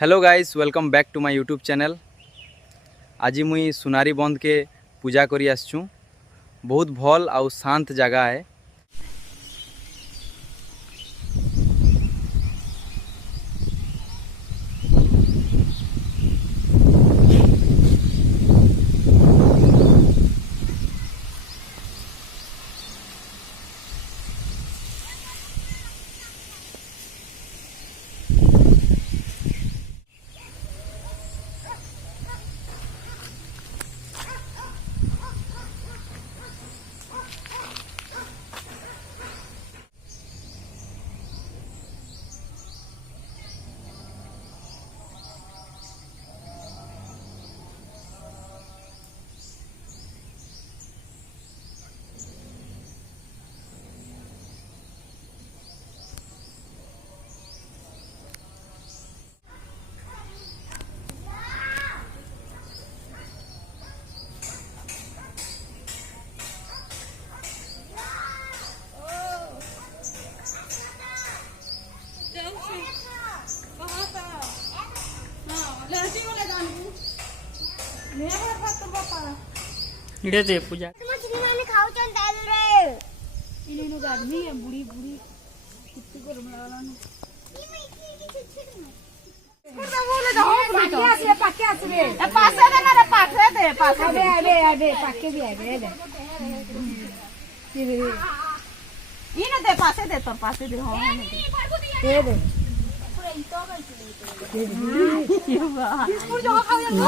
Hello guys, welcome back to my YouTube channel. आज मुई सुनारी बंध के पूजा करी आसछूँ। बहुत भल आउ शांत जगह है। इडे दे पूजा मछली वाले खाओ चल डाल रे इन्हें आदमी है बुढ़ी बुढ़ी कितने को रमलाना पाके दे ना पाके दे पाके दे अबे पाके भी आबे ये दे पासे दे तो पासे दे हो दे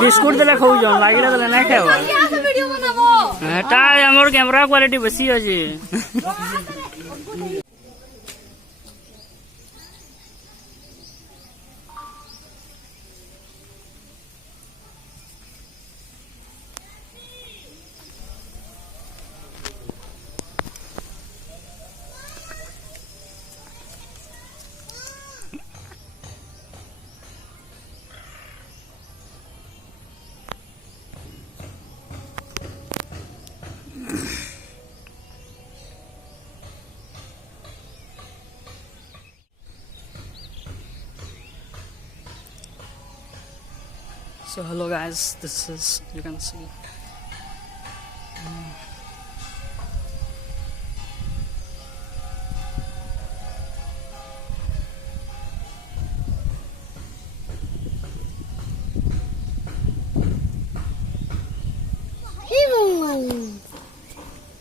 बिस्कुट देले खाऊ जन लागिला देले ना खावा वीडियो बनाबो ता हमर कैमरा क्वालिटी बेसी अछि। So hello guys, this is, you can see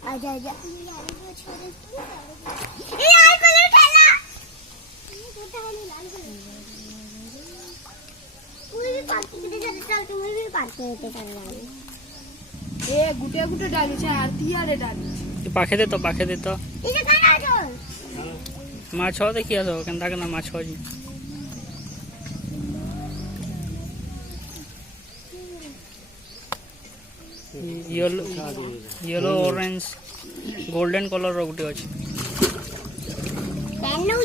आजा आजा ये लाल कलर ठेला कोई भी पार्टी के जाते चल तुम्हें भी पार्टी होते चल रहा ए गुटे गुटे डाली छे आरती आले डाली पाखे दे तो इसे खाना जो माछ देखिया तो केनता केना माछ जी येलो ऑरेंज गोल्डन कलर रो गुटे अछि पेन नो